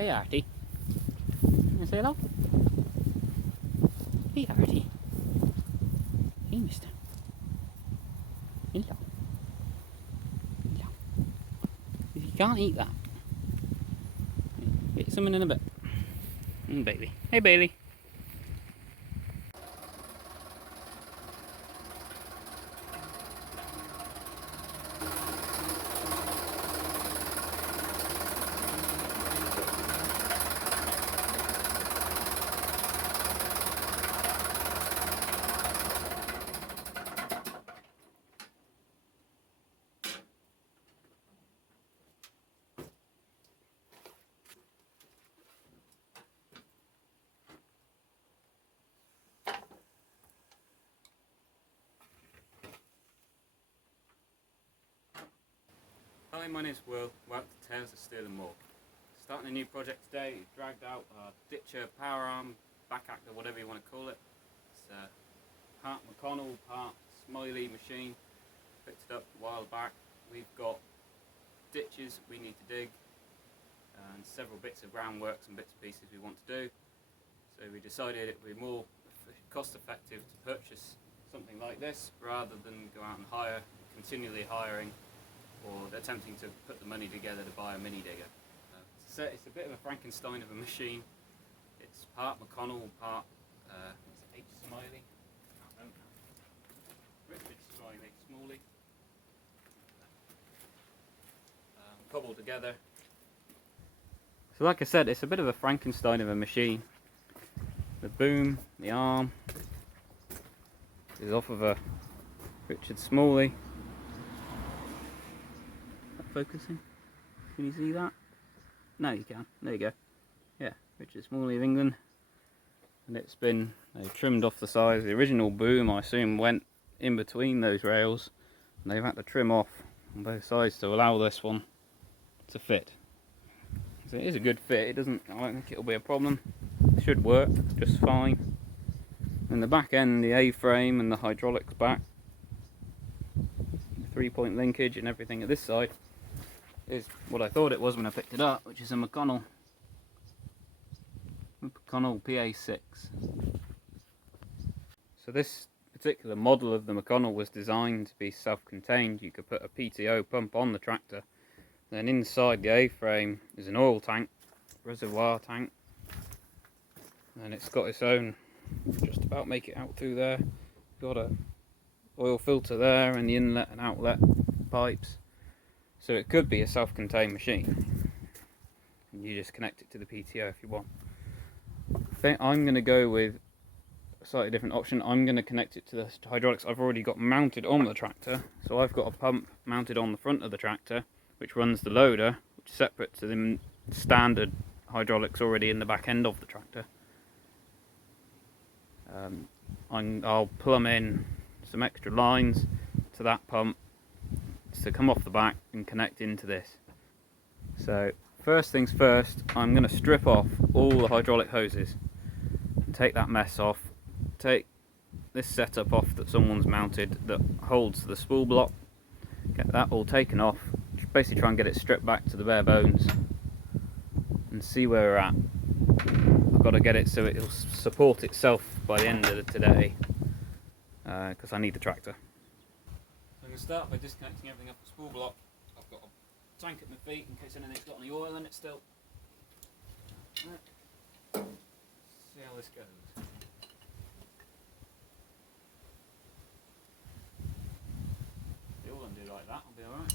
Hey Artie. You say hello? Hey Artie. Hey mister. Hello. Hello. You can't eat that. Get something in a bit. Bailey. Hey Bailey. Hi, my name's Will. Welcome to Tales of Steel and More. Starting a new project today. Dragged out a ditcher, power arm, back actor, whatever you want to call it. It's part McConnel, part Smalley machine. Picked it up a while back. We've got ditches we need to dig and several bits of groundworks and bits and pieces we want to do. So we decided it would be more cost effective to purchase something like this rather than go out and hire, continually hiring, or attempting to put the money together to buy a mini digger. So it's a bit of a Frankenstein of a machine. It's part McConnel, part H. Smalley. Richard Smalley. Cobbled together. So like I said, it's a bit of a Frankenstein of a machine. The boom, the arm, is off of a Richard Smalley. Focusing? Can you see that? No, you can. There you go. Yeah, Richard Smalley of England. And it's been trimmed off the sides. The original boom, I assume, went in between those rails, and they've had to trim off on both sides to allow this one to fit. So it is a good fit. I don't think it'll be a problem. It should work just fine. And the back end, the A-frame and the hydraulics back, the 3-point linkage and everything at this side is what I thought it was when I picked it up, which is a McConnel PA6. So this particular model of the McConnel was designed to be self-contained. You could put a PTO pump on the tractor, then inside the A-frame is an oil tank, reservoir tank, and it's got its own, just about make it out through there, got a oil filter there and the inlet and outlet pipes. So it could be a self-contained machine. You just connect it to the PTO if you want. I'm going to go with a slightly different option. I'm going to connect it to the hydraulics I've already got mounted on the tractor. So I've got a pump mounted on the front of the tractor, which runs the loader, which is separate to the standard hydraulics already in the back end of the tractor. I'll plumb in some extra lines to that pump to come off the back and connect into this. So first things first, I'm going to strip off all the hydraulic hoses and take that mess off. Take this setup off that someone's mounted that holds the spool block, get that all taken off, just basically try and get it stripped back to the bare bones and see where we're at. I've got to get it so it'll support itself by the end of today, because I need the tractor. I'm going to start by disconnecting everything off the spool block. I've got a tank at my feet in case anything's got any oil in it still. Right. See how this goes. If you'll undo like that, I'll be alright.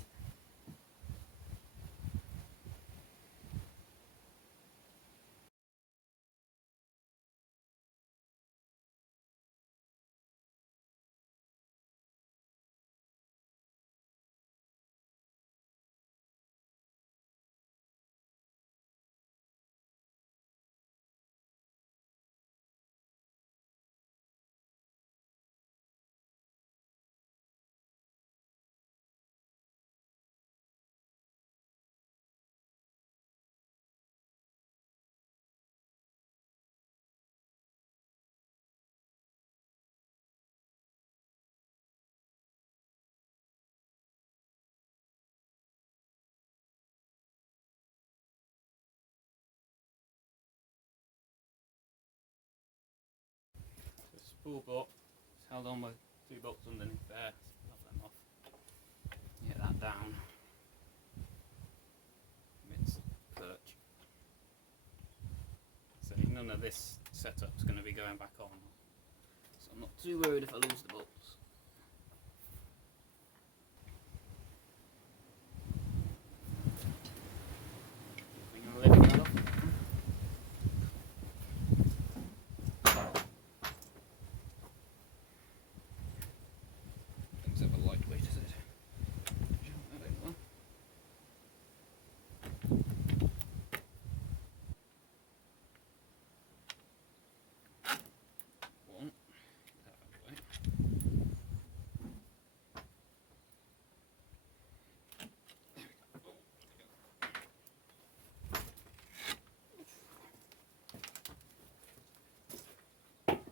pull butt. It's held on with 2 bolts underneath there. Pop them off. Get that down. It's perch. So none of this setup's going to be going back on. So I'm not too worried if I lose the bolts.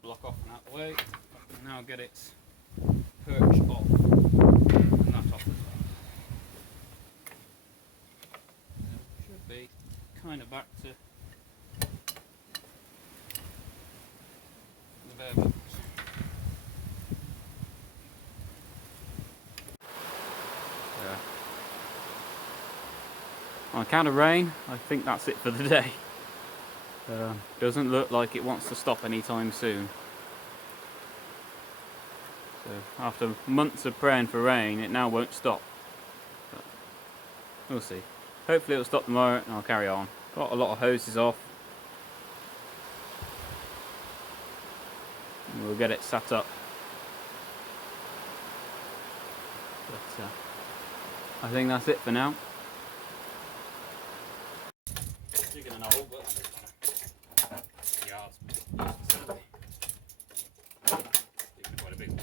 Block off and out the way. I can now get its perch off and that off as well. So should be kind of back to the bare bones. On account of rain, I think that's it for the day. Doesn't look like it wants to stop anytime soon. So after months of praying for rain, it now won't stop. But we'll see. Hopefully it'll stop tomorrow and I'll carry on. Got a lot of hoses off. And we'll get it sat up. But I think that's it for now. Digging an hole, but quite a big one.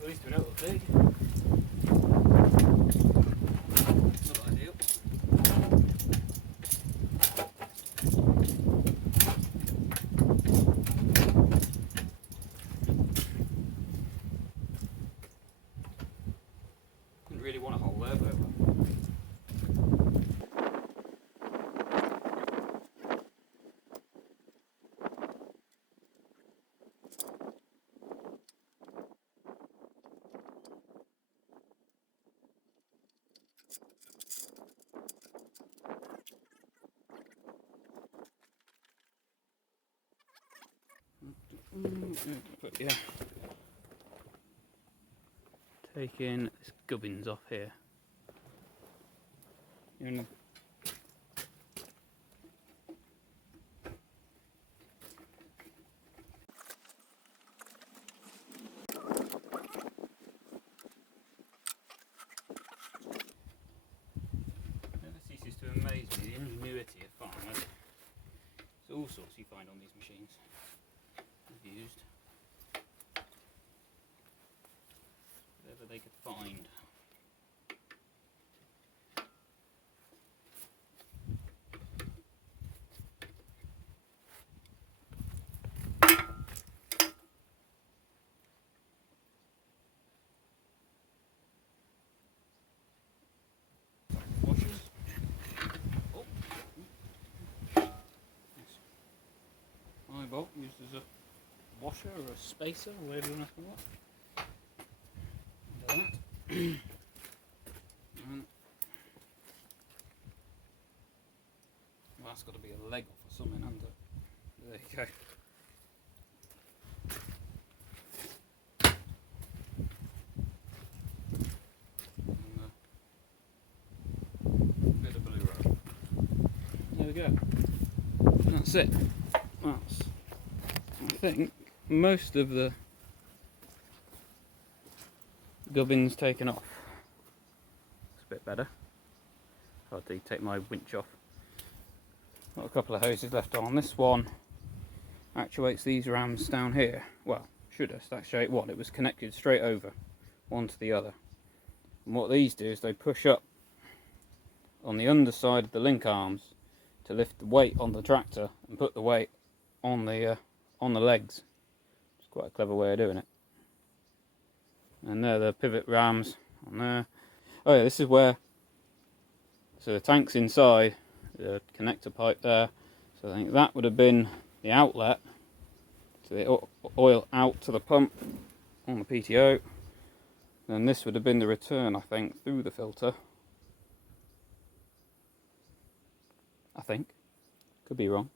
At least we know it'll dig. Not ideal. Didn't really want a hole there, but but yeah, taking this gubbins off here. You know, never ceases to amaze me the ingenuity of farmers. There's all sorts you find on these machines. I've used whatever they could find. Washers. Oh. Yes. My bolt used as a washer or a spacer, or whatever you want to call it. Under that. And well, that's got to be a leg off or something under. There you go. And a bit of blue rope. There we go. And that's it. That's, I think, most of the gubbins taken off. It's a bit better. I'll take my winch off. Got a couple of hoses left on. This one actuates these rams down here. Well, should have actuate one. It was connected straight over, one to the other. And what these do is they push up on the underside of the link arms to lift the weight on the tractor and put the weight on the legs It's quite a clever way of doing it. And there are the pivot rams on there. Oh yeah, this is where, so the tank's inside, the connector pipe there, so I think that would have been the outlet to the oil out to the pump on the PTO. Then this would have been the return, I think, through the filter. I think. Could be wrong.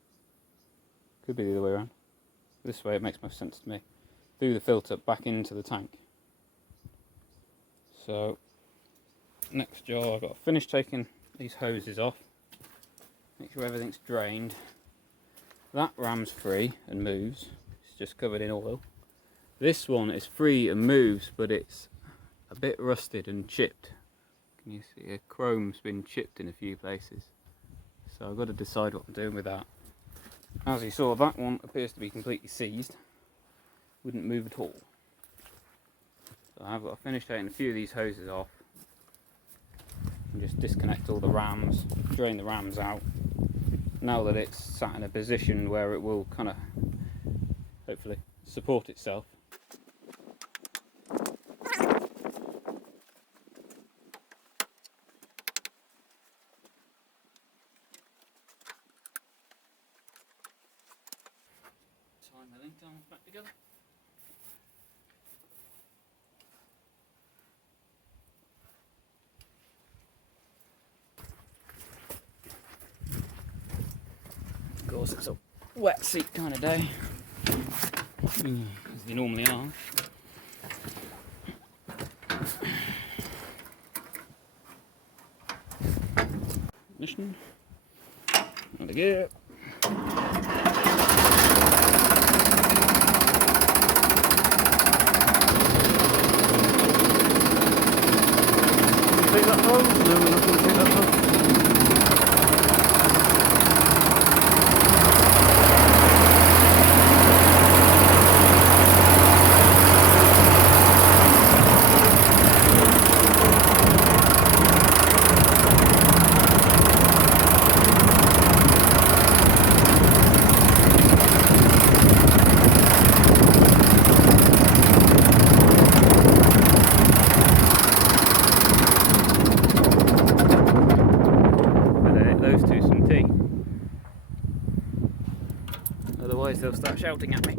Could be the other way around. This way it makes most sense to me. Through the filter back into the tank. So, next job, I've got to finish taking these hoses off. Make sure everything's drained. That ram's free and moves. It's just covered in oil. This one is free and moves, but it's a bit rusted and chipped. Can you see? Chrome's been chipped in a few places. So I've got to decide what I'm doing with that. As you saw, that one appears to be completely seized. Wouldn't move at all. So I've got to finish taking a few of these hoses off. And just disconnect all the rams, drain the rams out. Now that it's sat in a position where it will kind of, hopefully, support itself. Tying the link arms back together. Of course, it's a wet seat kind of day, as they normally are. Ignition. There we go. Take that hose? No, we're not going to take that hose. Otherwise they'll start shouting at me.